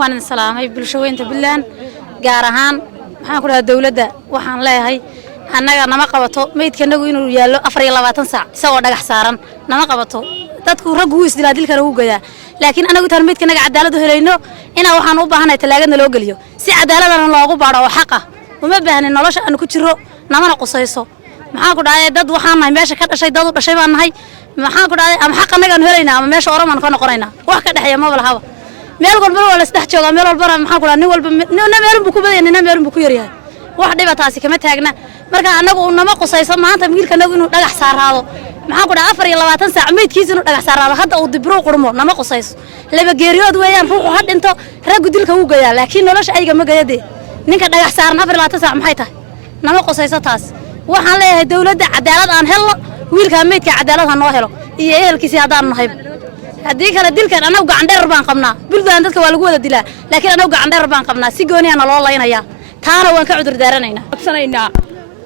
وأنا السلامي بالشوين تبلان جارهان waxaan ku dhahay dawladda waxaan leeyahay annaga nama qabato meydkanagu inuu yaalo 24 saac isagoo dhagax saaran nama qabato dadku rag uu isdilaa dilkana uu gayaa laakiin anagu taan meydkanaga cadaalad u helayno ina waxaan u baahanahay talaagada loo galiyo si cadaaladana loogu baaro oo xaq ah uma baahnin nolosha aan ku jiro namana qusayso maxaan ku dhahay dad waxaan nahay meesha ka dhashay dad u dhashay baan nahay maxaan ku dhahay ama xaq anaga aan helaynaa ama meesha oraman ka noqonaynaa wax ka dhaxeeya ma walahaba meel walba wala saddex jooga meel walba maxaan ku dhahay nin walba meel buu ku badan nin meel buu ku yaryahay wax dhibataasi kama taagna marka anagu nama qusayso maanta wiilkanagu inuu dhagax saaraado maxaan ku dhahay 24 saac meydkiisa inuu dhagax saaraado hadda uu dibro qurmo nama qusayso laba geeriyood weeyaan ruuxu ha dhinto rag dilka uu gayaa laakiin nolosha ayga ma gayade ninka dhagax saaran 24 saac maxay tahay nama qusayso taas waxaan leeyahay dawladda cadaalad aan helno wiilka meydka cadaalad ha noo helo iyo ehelkiisa hadaan nahay haddii kala dilkan anagu gacan dheer baan qabnaa bulbaan dadka waa lagu wada dilaa laakiin anagu gacan dheer baan qabnaa si gooni ah loo laynaya taana waan ka cudur daaranaynaa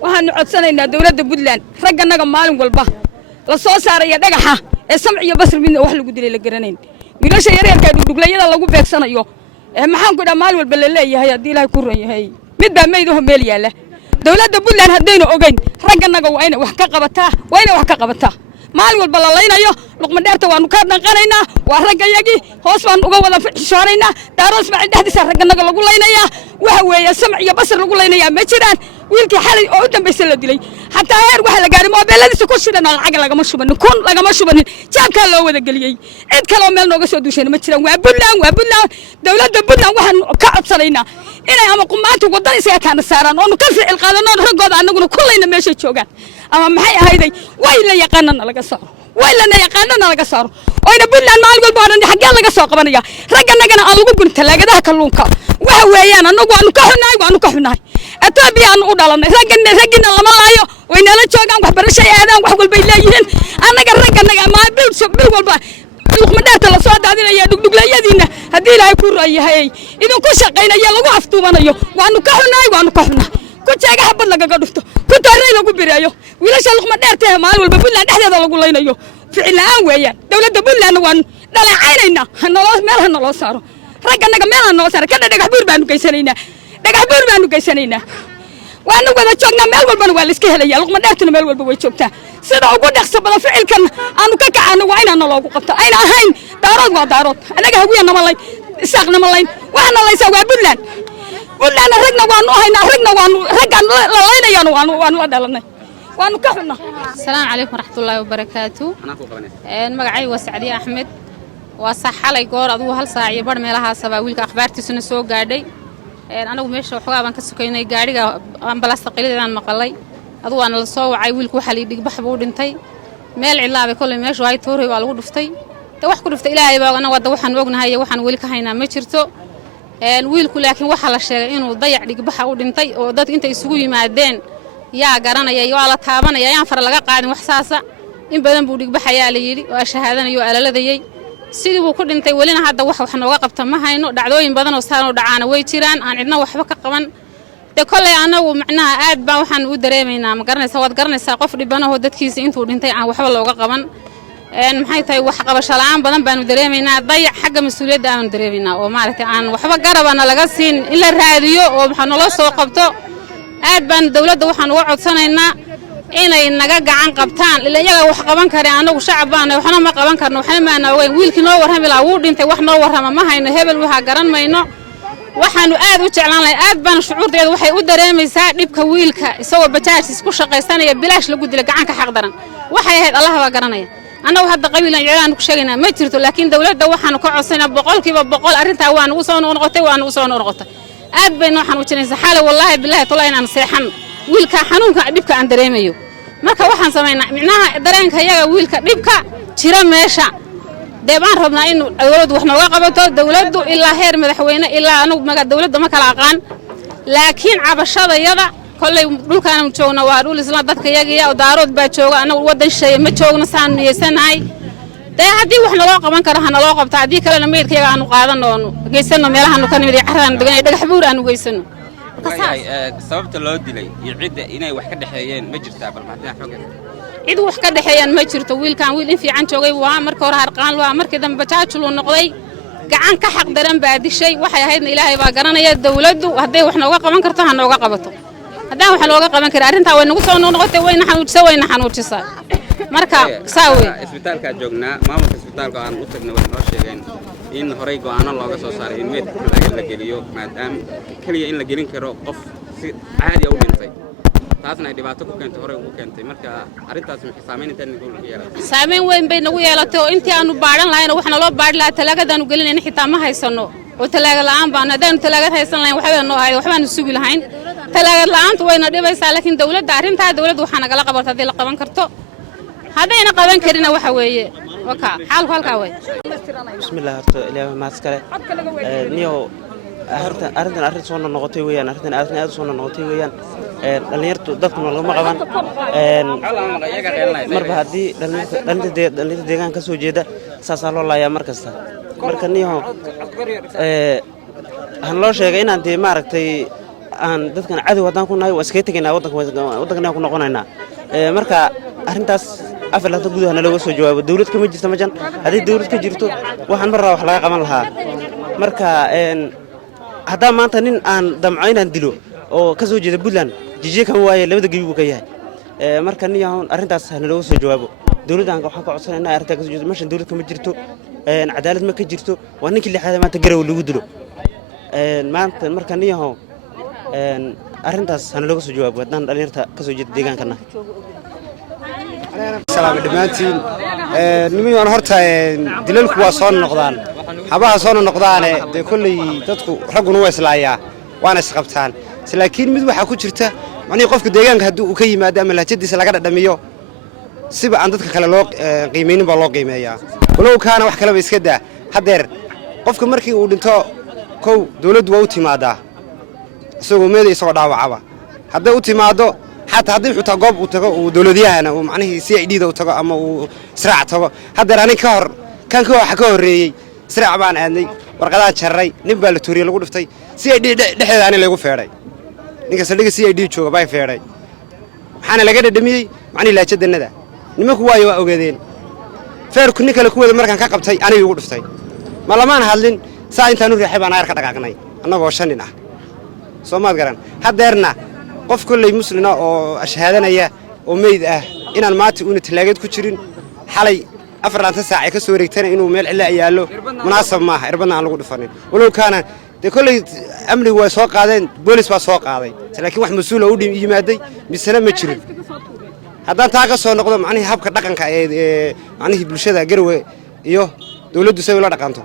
waxaan codsanaynaa dawladda Puntland ragganaga maalin walba la soo saaraya dhagaxa ee samc iyo basr midna wax lagu dilay la garanayn wiilasha yaryarka dhuglayada lagu beegsanayo ee maxaan ku dhahay maalin walba la leeyahay hadii Ilaahay ku ran yahay mid baa meedaho meel yaala dawladda Puntland hadayna ogeyn ragganaga waa inay wax ka qabataa maalin walba la laynayo luqma dheerta waanu ka dhanqanaynaa waa raggayagii hoos baan uga wada xishoonaynaa daaroos baa dhexdiisa ragganaga lagu laynayaa waxa weeye samc iyo basr lagu laynayaa ma jiraan wiilkii xalay oo u dambeysay la dilay xataa heer waxa la gaaray moobeeladiisa ku shidan lacag lagama shubanin jaabka loo wada galiyay cid kale oo meel nooga soo duushay ma jiraan waa Puntland dawladda Puntland waxaan ka codsanaynaa inay ama qumaanta wadan isaga kana saaraan oo ka ficil qaadano raggooda anaguna kullayna meesha joogaan ama maxay ahayday way la yaqaanana laga saaro oyna Puntland maal walba oran xagga laga soo qabanaya ragganagana aan lagu gurin talaagadaha kalluunka waxa weeyaan anagu aanu ka xunahay Ethiopia aan u dhalanay raggana lama laayo wayna la joogaan wax barasho aadaan wax walba leeyihiin anaga ragganaga ma bil walba luqma dheerta la soo daadinaya dhuglayadiina hadii Ilaahay ku raayahay idinku shaqeynaya lagu aftuubanayo waanu ka xunahay ku jaaga habad laga dhufto ku taray lagu bireeyo wiilasha luqma dheerta maal walba Puntland dhexdeeda lagu laynayo ficillaan weeyaan dawladda Puntland waan dhalacaynayna hanoo saaro ragganaga meel hanoo saaro ka dhagax buur baanu geysanaynaa waanu wada joognaa meel walba waa la iska helaya luqma dheertuna meel walba way joogtaa sida ugu dhaqso badan ficilkan aanu ka kacano waa inaan loogu qabto ayna ahayn daarood waa daarood anaga hawiya nama layn isaaqna ma layn waxna laysa waa Puntland ragna waanu haynaa raggan la laynayaan waanu la dhalanay waanu ka xunaa السلام عليكم ورحمة الله وبركاته magacay waa Sacdiya Axmed waa saxalay goor adigu hal saac iyo bar meelaha sabaa wiilka akhbaartiisuna soo gaadhay anagu meesha waxoogaa baan ka sukaynay gaariga ambalaas taqliidaan maqalay adigu aan la soo wacay wiilku waxa la dhigbax buu dhintay meel cilaabay kulay meesha ay tooray waa lagu dhuftay wax ku dhuftay Ilaahay baa ana wada waxaan ognahay waxaan wali ka haynaa ma jirto wiilku laakiin waxa la sheegay inuu dayac dhigbax u dhintay oo dad inta isugu yimaadeen yaa garanaya waa la taabanaya yaan far laga qaadin wax saasa in badan buu dhigbaxaya la yiri oo shahaadanayo alaladayay sidii uu ku dhintay walina hadda wax nooga qabta ma hayno dhacdooyin badan oo saaran oo dhacaana way jiraan aan cidna waxba ka qaban de kulay anagu macnaha aad baan waxaan u dareemaynaa ma garanaysaa qof dhibanaho dadkiisa intuu dhintay aan waxba looga qaban maxay tahay wax qabasho la'aan badan baanu dareemaynaa dayac xagga mas'uuliyadda aan dareemaynaa oo maaragtay aan waxba garabana laga siin in la raadiyo oo waxa nolo soo qabto aad baan dawladda waxaan uga codsanaynaa inay naga gacan qabtaan ila iyaga wax qaban kare anagu shacab baan waxna ma qaban karno waxna ma ana ogeyn wiilkii noo warrami la uu dhintay wax noo warrama ma hayno hebel waxa garan mayno waxaanu aad u jeclaanay aad baan shucuurteedu waxay u dareemaysaa dhibka wiilka isagoo bajaajis ku shaqaysanaya bilaash lagu dilay gacan ka xaq daran waxay ahayd Allah baa garanaya anagu hadda qabiilan ciidan ku sheegaynaa ma jirto laakiin dawladda waxaanu ka codsanaa 100% arinta waan ugu soo noqotay aad bayna waxaan u jinaysaa xaal wallahi billahi tolay inaan seexan wiilka xanuunka dhibka aan dareemayo marka waxaan sameeynaa micnaha dareenka iyaga wiilka dhibka jira meesha deebaan rabnaa in dawladdu wax nooga qabato dawladdu ilaa heer madaxweyne ilaa anagu maga dawladda ma kala aqaan laakiin cabashadayada kollay dhulkaan joogna waa dhul isla dadka iyaga oo daarood baa jooga anagu wadan shay ma joogno saan niyeysanahay haddii wax naloo qaban karo ha naloo qabta haddii kalena meydkayga aanu qaadano geysano meelahaanu ka nimid carraan degan dhagax buur aanu geysano sababta loo dilay iyo cidda inay wax ka dhaxeeyeen ma jirtaa bal maxaa xoogay cid wax ka dhaxeeyaan ma jirto wiilkan wiil in fiican joogay waa markii hore harqaan waa markii dambe bajaajul noqday gacan ka xaq daran baa dishay waxay ahaydna ilaahay baa garanaya dawladdu hadday wax nooga qaban karto ha nooga qabato haddaan wax looga qaban karin arrintaa way nagu soo noqotay wayna xanuujisaa marka saa weyn isbitaalka joognaa maamulka isbitaalka aan u tagnay way noo sheegeen in horay go'aano looga soo saaray in meedka la geliyo maadaama kaliya in la gelin karo qof si caadi ah u dhintay taasna ay dhibaato ku keentay horay ugu keentay marka arrintaas maxay saameyn inta nagu yeelatay saameyn weyn bay nagu yeelatay oo intii aanu baaran lahayn wax naloo baadhi lahaa talaagadaanu gelinayna xitaa ma haysano oo talaaga la'aan baan haddaanu talaagad haysan lahayn waxba noo hayo waxbaanu sugi lahayn talaagad la'aantu wayna dhibaysaa laakiin dawladda arrintaa dawladdu waxaa nagala qabato haddii la qaban karto haddayna qaban karina waxa weeye waka xaalku halkaa wey bismillaah horta ilaahay mahad iskale niyo arrintan arrin soo noqotay weeyaan arrin aad soo noqotay weeyaan dhalinyartu dadkuna lagama qaban marba haddii dhalinta deegaanka ka soo jeeda saasaa loo laayaa mar kasta marka niyo waxaan loo sheegay inaan dee maaragtay aan dadkan cadow haddaan ku nahay waan iskaga tegaynaa waddankan ku noqonaynaa marka arrintaas afar laatan gudaha nalooga soo jawaabo dawlad kama jirta majan haddii dawlad ka jirto waxaan mar wax laga qaban lahaa marka haddaa maanta nin aan damco inaan dilo oo ka soo jeeda Puntland jijiye kama waaye labada gebi buu ka yahay marka niyahoon arrintaas nalooga soo jawaabo dawladdan waxaan ka codsanaynaa arrintaa ka soo jeedo meeshan dawlad kama jirto cadaalad ma ka jirto waa ninkii lixaad maanta garow lagu dilo maanta marka niyahoon arrintaas nalooga soo jawaabo haddaan dhalinyarta ka soo jeeda deegaankana salaam dhamaantiin niman horta dilalku waa soo noqdaan habaha soo noqdaane de kulli dadku raguna waa islaayaa waana isqabtaan laakiin mid waxa ku jirta macni qofka deegaanka haduu uu ka yimaado ama lahjadiisa laga dhadhamiyo siba aan dadka kale loo qiimeeynin baa loo qiimeeyaa walow kaana wax kale ba iska daa hadeer qofka markii uu dhinto kow dawladdu waa u timaadaa isagoo meedayso dhaawacaba haday u timaado حتى هذي حتى قاب وتجو ودولديها ومعنيه CID ده وتجو أما وسرع تجو هذا راني كهر كان كوا حكوا ري سرع بان عندي ورقات شرّي نبى التوري اللي قلت في CID ده أنا اللي يقول فيري نيجي سليك CID شو باي فيري حنا لقينا دمي معني لا تشد الندى نمك وايو أوجدين فير كني كلا كوا المركان كقبتي أنا يقول في ما لما نهلين ساعة أنت نور يحب أنا أركض عقناي أنا بوشنينا سومات قرن هذا qof kulay muslina oo ashhaadanaya oo meyd ah inaan maanta uu talaagad ku jirin xalay 4 saac ka soo wareegtana inuu meel cilla yaalo munaasab ma aha irbadna aan lagu dhifanin walow kaana de kulay amnigu way soo qaadeen boolis baa soo qaaday laakiin wax mas'uul oo u yimaaday misana ma jirin haddaan taa ka soo noqdo macnaheedu habka dhaqanka ee macnaheedu bulshada garwe iyo dawladdu say ula dhaqanto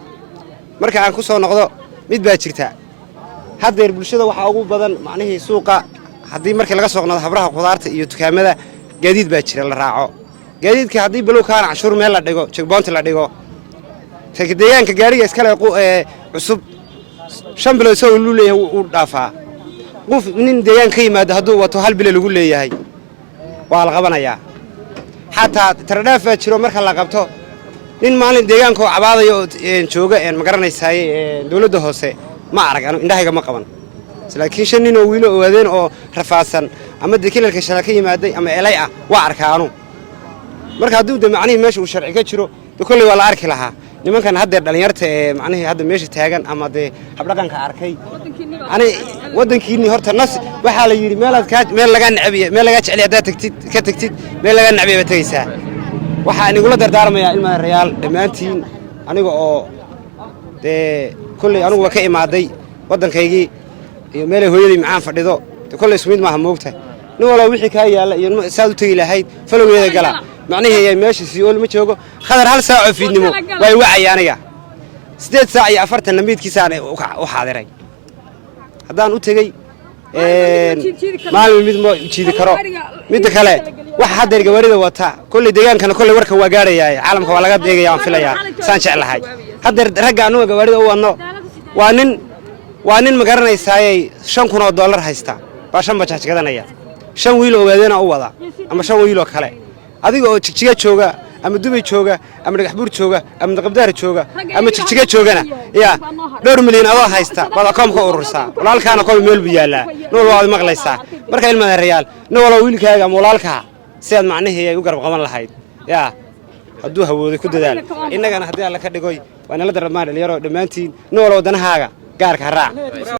marka aan ku soo noqdo mid baa jirta hadeer bulshada waxa ugu badan macnaheedu suuqa haddii markii laga soo qnado habraha qudaarta iyo dukaamada gaadiid baa jira la raaco gaadiidka haddii balow kaana cashuur meel la dhigo checkpoint la dhigo deegaanka gaariga iskale cusub 5 bilood soo uu leeyahay uu dhaafaa qof nin deegaan ka yimaado hadduu wato hal bil lagu leeyahay waa la qabanayaa xataa taradaafa jiro marka la qabto nin maalin deegaanka oo cabaadayo jooga ma garanaysaa dawladda hoose ma arag indhahayga ma qaban laakiin shan nin oo wiilo ogaadeen oo rafaasan ama dekilalka shala ka yimaaday ama elay ah waa arkaanu marka haduu macnaheedu meesha uu sharci ka jiro kulli waa la arki lahaa nimankan hadeer dhalinyarta ee macnaheedu hadda meesha taagan ama de habdhaqanka arkay ani wadankiini horta nas waxa la yiri meel laga nacibiyo meel laga jecel yahay ka tagtid meel laga nacibiyo tagaysaa waxa anigula dardaarmayaa ilmaha reyaal dhamaantiin aniga oo de kulli anigu ka imaaday wadankaygii iyo meel hooyadii macaan fadhido kulli ismid ma moogta nin wala wixii ka yaala iyo saad u tagi lahayd falowgeeda gala macnaheedu meesha si oo ma joogo khadar hal saac oo fiidnimo way wacayaaniga 8 saac iyo 40 namiidkiisa u xaadiray haddaan u tagay maalin mid ma jiidi karo mid kale wax hadeer gawarida wata kulli deegaankana kulli warka waa gaarayay caalamka waa laga deegayaa aan filayaa saan jeclahay hadeer ragga anu gawarida u wadno waa nin ma garanaysaa $5,000 haysta baa 5 bajaaj gadanaya 5 wiil ogaadena u wada ama 5 wiil oo kale adiga oo jigjiga jooga ama Dubai jooga ama Dhagaxbuur jooga ama Qabdaar jooga ama jigjiga joogana ya 2 milyan oo haysta wada koomka urursa walaalkaana koob meel bu yaala nool waad maqlaysaa marka ilmaha reyaal nool wiilkaaga ama walaalka si aad macnaheedu u garab qaban lahayd ya hadduu hawooday ku dadaal innagana haddii alla ka dhigoy waa nala darmaan dhalinyaro dhammaantiin nool waddanahaaga gaarka ha raac